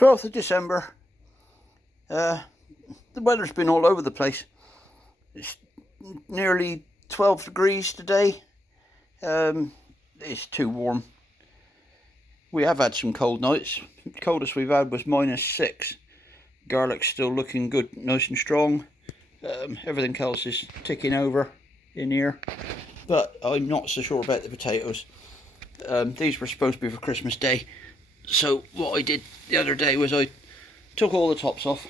12th of December. The weather's been all over the place. It's nearly 12 degrees today. It's too warm. We have had some cold nights. The coldest we've had was -6. Garlic's still looking good, nice and strong. Everything else is ticking over in here, but I'm not so sure about the potatoes. These were supposed to be for Christmas Day, so what I did the other day was I took all the tops off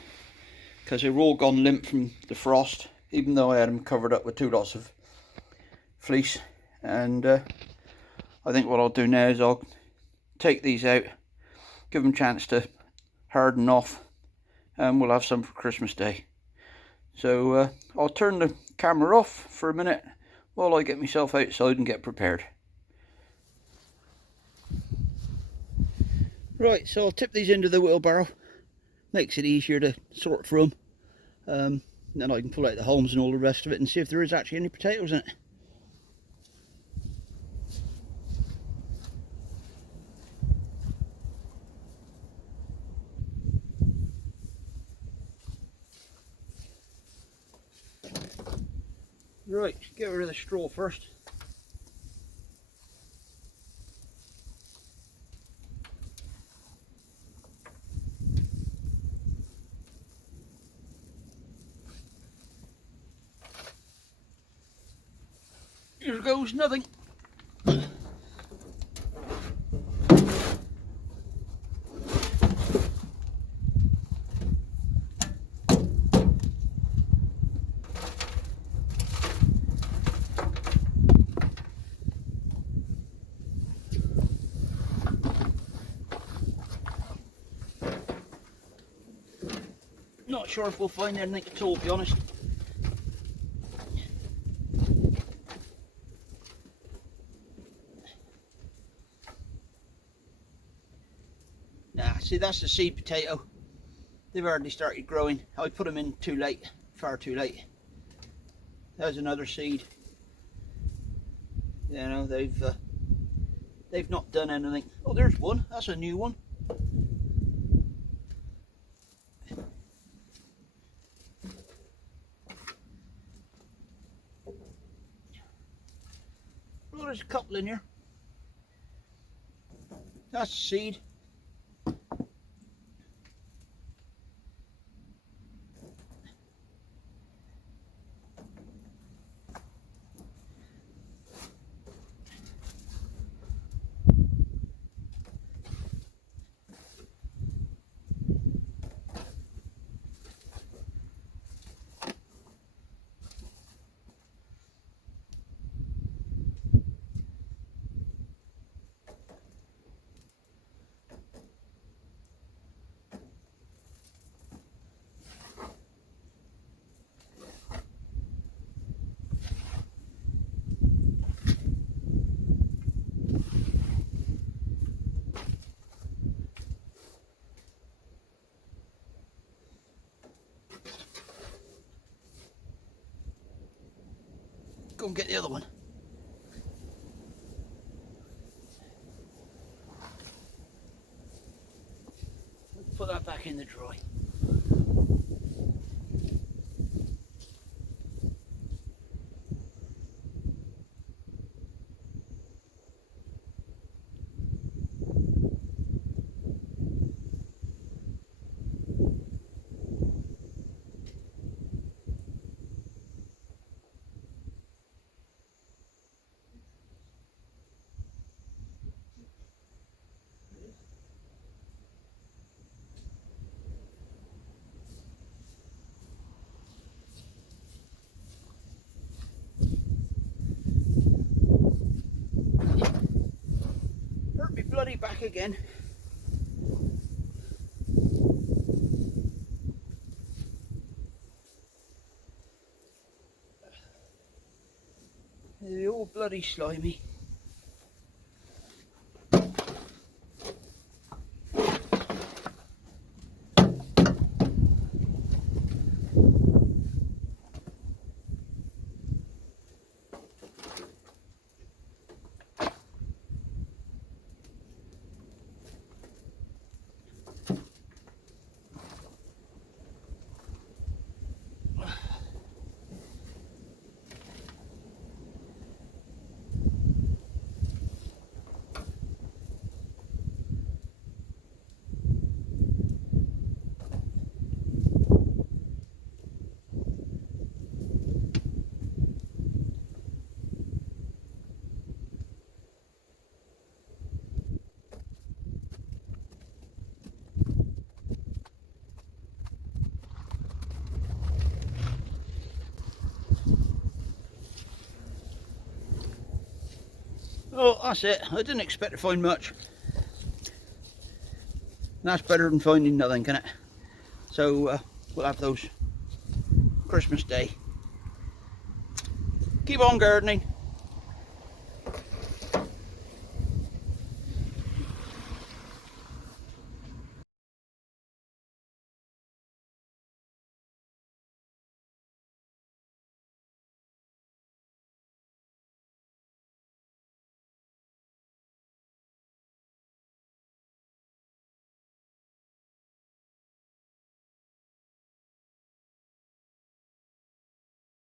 because they were all gone limp from the frost, even though I had them covered up with 2 lots of fleece. And I think what I'll do now is I'll take these out, give them a chance to harden off, and we'll have some for Christmas Day. So I'll turn the camera off for a minute while I get myself outside and get prepared. Right, so I'll tip these into the wheelbarrow. Makes it easier to sort through them. Then I can pull out the hulms and all the rest of it and see if there is actually any potatoes in it. Right, get rid of the straw first. Here goes nothing. Not sure if we'll find anything at all, to be honest. Nah, see, that's the seed potato. They've already started growing. I put them in too late, far too late. There's another seed. You know, they've not done anything. Oh, there's one. That's a new one. Oh, there's a couple in here. That's seed. Go and get the other one. Put that back in the dry. Hurt me bloody back again. They're all bloody slimy. Well, that's it. I didn't expect to find much. That's better than finding nothing, can it? So we'll have those Christmas Day. Keep on gardening.